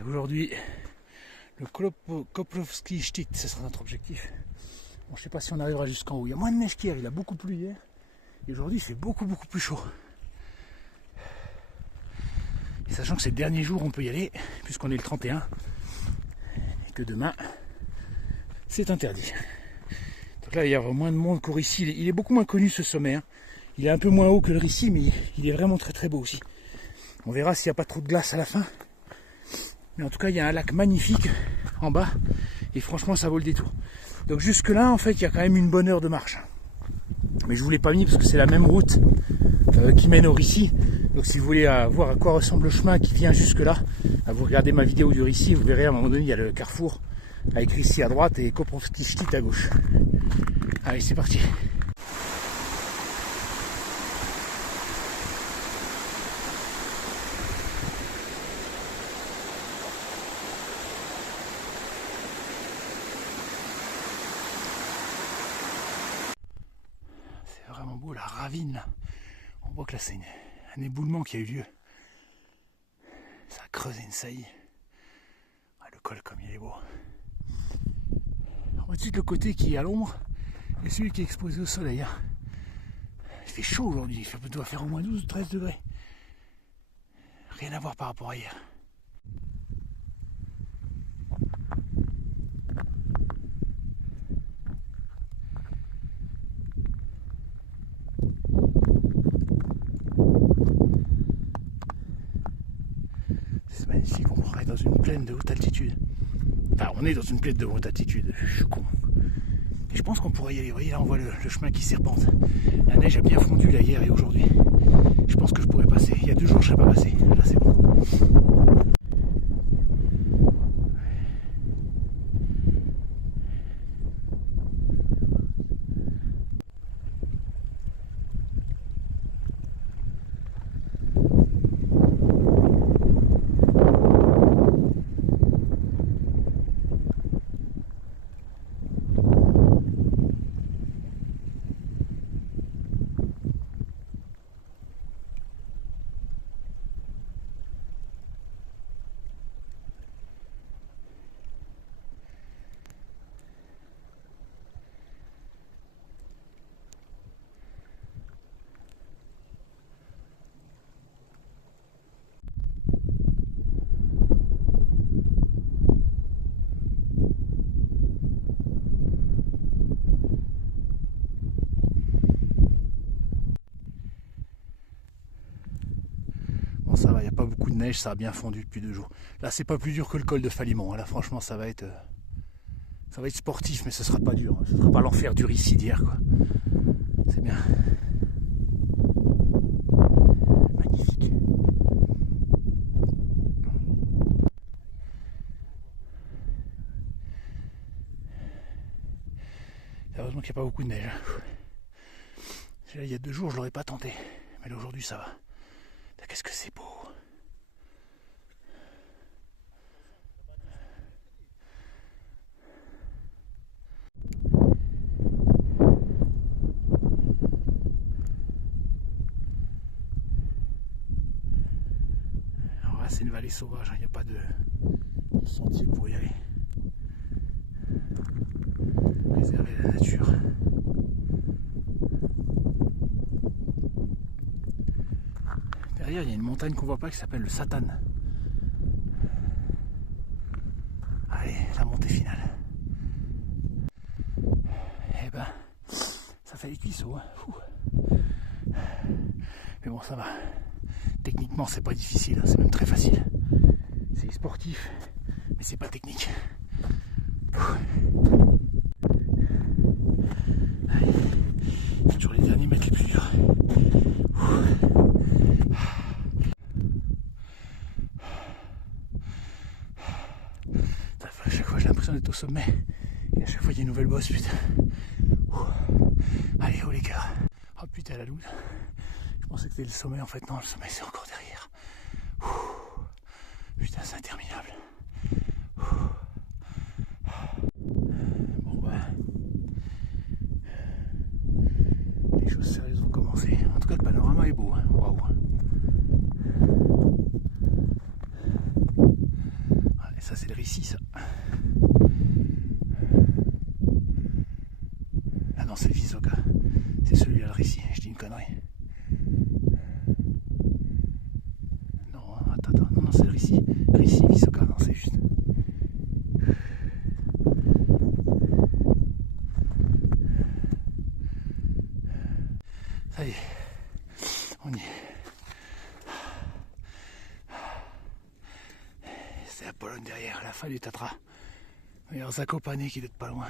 Et aujourd'hui, le Koplovski Shtit, ce sera notre objectif. Bon, je ne sais pas si on arrivera jusqu'en haut. Il y a moins de neige qu'hier, il a beaucoup plu hier. Et aujourd'hui, il fait beaucoup plus chaud. Et sachant que c'est le dernier jour, on peut y aller, puisqu'on est le 31. Et que demain, c'est interdit. Donc là, il y a moins de monde qu'au Rissi. Il est beaucoup moins connu ce sommet. Hein. Il est un peu moins haut que le Rissi, mais il est vraiment très beau aussi. On verra s'il n'y a pas trop de glace à la fin. Mais en tout cas, il y a un lac magnifique en bas. Et franchement, ça vaut le détour. Donc jusque là, en fait, il y a quand même une bonne heure de marche. Mais je ne vous l'ai pas mis parce que c'est la même route qui mène au Rissi. Donc si vous voulez voir à quoi ressemble le chemin qui vient jusque là, vous regardez ma vidéo du Rissi, vous verrez à un moment donné, il y a le carrefour avec Rissi à droite et Koplovski Shtit à gauche. Allez, c'est parti. C'est vraiment beau, la ravine là. On voit que là c'est un éboulement qui a eu lieu. Ça a creusé une saillie. Ah, le col comme il est beau. Ensuite le côté qui est à l'ombre et celui qui est exposé au soleil. Il fait chaud aujourd'hui, il doit faire au moins 12 ou 13 degrés. Rien à voir par rapport à hier. C'est magnifique, on croirait dans une plaine de haute altitude. Enfin, on est dans une plaine de haute altitude, je suis con. Et je pense qu'on pourrait y aller. Vous voyez, là on voit le chemin qui serpente. La neige a bien fondu là hier et aujourd'hui. Je pense que je pourrais passer. Il y a 2 jours je ne serais pas passé. Là c'est bon. Ça va, il n'y a pas beaucoup de neige, ça a bien fondu depuis 2 jours. Là, c'est pas plus dur que le col de Faliment. Là, franchement, ça va être sportif, mais ce sera pas dur. Ce sera pas l'enfer du Rissi d'hier, quoi. C'est bien. Magnifique. Heureusement qu'il n'y a pas beaucoup de neige. Il y a 2 jours, je l'aurais pas tenté. Mais là, aujourd'hui, ça va. Qu'est-ce que c'est beau! Alors là, c'est une vallée sauvage, il n'y a pas de sentier pour y aller. Réservé à la nature. Derrière, il y a une montagne qu'on voit pas qui s'appelle le Satan. Allez, la montée finale. Eh ben, ça fait les cuisseaux. Hein. Mais bon, ça va. Techniquement, c'est pas difficile, hein. C'est même très facile. C'est sportif, mais c'est pas technique. Allez, c'est toujours les derniers mètres les plus durs. À chaque fois j'ai l'impression d'être au sommet et à chaque fois il y a une nouvelle bosse, putain. Allez, haut les cœurs. Oh putain, la loose. Je pensais que c'était le sommet, en fait non, le sommet c'est encore derrière. Putain, c'est interminable. Bon bah, les choses sérieuses vont commencer. En tout cas, le panorama est beau, hein. Waouh. Et ça c'est le Rissi ça. Ah non c'est le Visoka. C'est celui-là le Rissi, je dis une connerie. Non, attends, non c'est le Rissi. Rissi, Visoka, non c'est juste. Ça y est, on y est. C'est la Pologne derrière, la fin du Tatra. Regarde Zakopane qui doit être pas loin.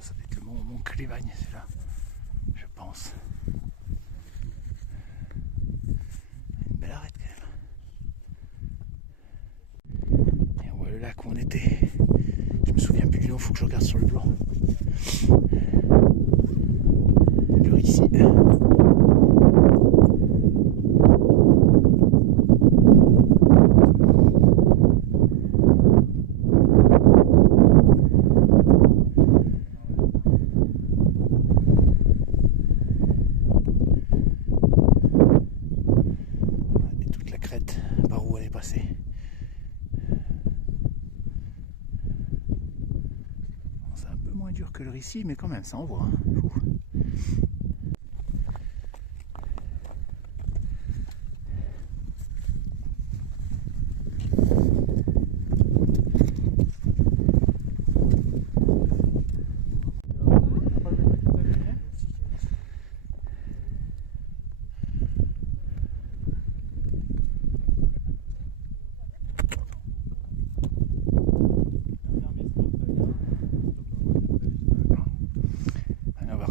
Ça doit être le mont Clévagne, celui-là, je pense. Une belle arête quand même. Et on voit le lac où on était. Je me souviens plus du nom, il faut que je regarde sur le plan. Le Rissi. Par où elle est passée. C'est un peu moins dur que le Rissi, mais quand même, ça envoie.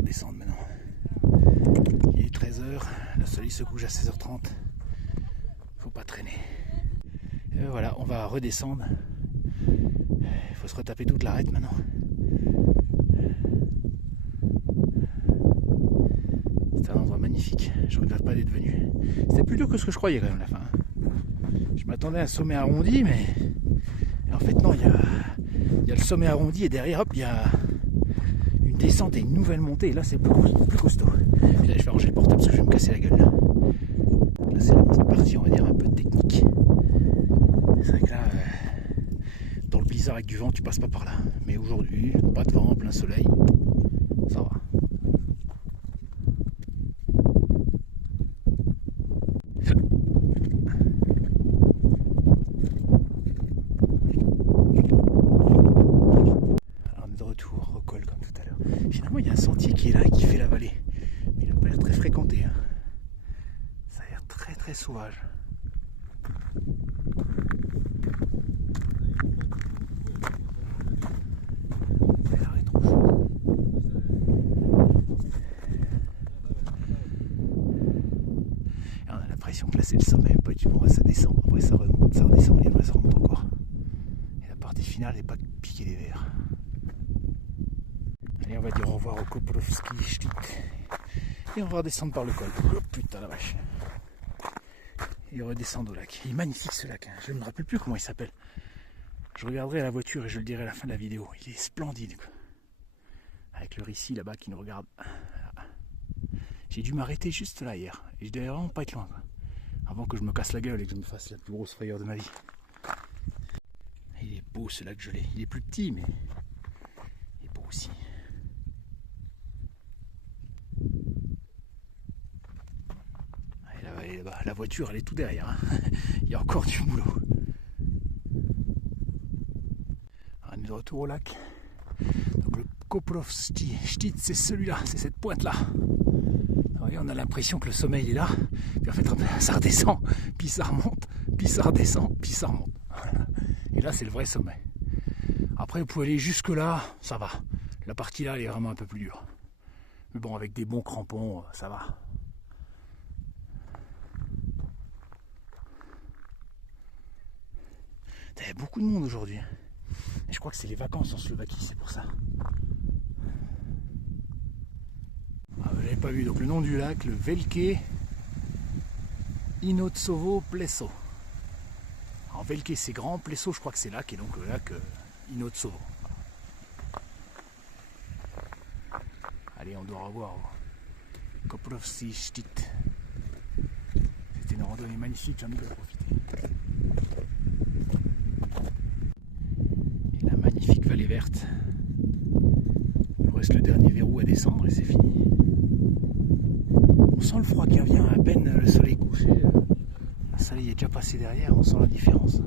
Descendre maintenant. Il est 13h, le soleil se couche à 16h30. Faut pas traîner. Et voilà, on va redescendre. Il faut se retaper toute l'arête maintenant. C'est un endroit magnifique. Je regrette pas d'être venu. C'était plus dur que ce que je croyais quand même la fin. Je m'attendais à un sommet arrondi, mais en fait non, il y a le sommet arrondi et derrière hop il y a descente et une nouvelle montée, et là c'est plus costaud. Et là je vais ranger le portable parce que je vais me casser la gueule. Là c'est la petite partie on va dire un peu technique. C'est vrai que là dans le blizzard avec du vent tu passes pas par là. Mais aujourd'hui, pas de vent, plein soleil, ça va. Finalement, il y a un sentier qui est là et qui fait la vallée. Mais il n'a pas l'air très fréquenté. Hein. Ça a l'air très très sauvage. L'air est trop chaud. Et on a l'impression que là c'est le sommet. Pas du tout. Ça descend. Après ça remonte, ça redescend et après ça remonte encore. Et la partie finale n'est pas piquer les verres. Allez, on va dire au revoir au Koprovski Štit. Et on va redescendre par le col. Oh putain la vache. Et on redescend au lac. Il est magnifique ce lac. Hein. Je ne me rappelle plus comment il s'appelle. Je regarderai à la voiture et je le dirai à la fin de la vidéo. Il est splendide. Quoi. Avec le Rissi là-bas qui nous regarde. J'ai dû m'arrêter juste là hier. Et je devais vraiment pas être loin. Quoi. Avant que je me casse la gueule et que je me fasse la plus grosse frayeur de ma vie. Il est beau ce lac gelé. Il est plus petit mais il est beau aussi. La voiture elle est tout derrière, hein. Il y a encore du boulot. On est de retour au lac. Donc le Koprovski Štit c'est celui-là, c'est cette pointe là. Oui, on a l'impression que le sommet il est là, puis en fait ça redescend, puis ça remonte, puis ça redescend, puis ça remonte. Et là c'est le vrai sommet. Après Après, vous pouvez aller jusque là, ça va. La partie là, elle est vraiment un peu plus dure. Mais bon, avec des bons crampons, ça va. Il y a beaucoup de monde aujourd'hui. Et je crois que c'est les vacances en Slovaquie, c'est pour ça. Ah, vous l'avez pas vu, donc le nom du lac, le Velké Inotsovo Pleso. Alors Velké c'est grand, Pleso je crois que c'est lac, et donc le lac Inotsovo. Allez, on doit revoir Koprovci Štit. C'était une randonnée magnifique, j'en ai bien profité. Et la magnifique vallée verte. Il nous reste le dernier verrou à descendre et c'est fini. On sent le froid qui revient, à peine le soleil couché. Le soleil est déjà passé derrière, on sent la différence.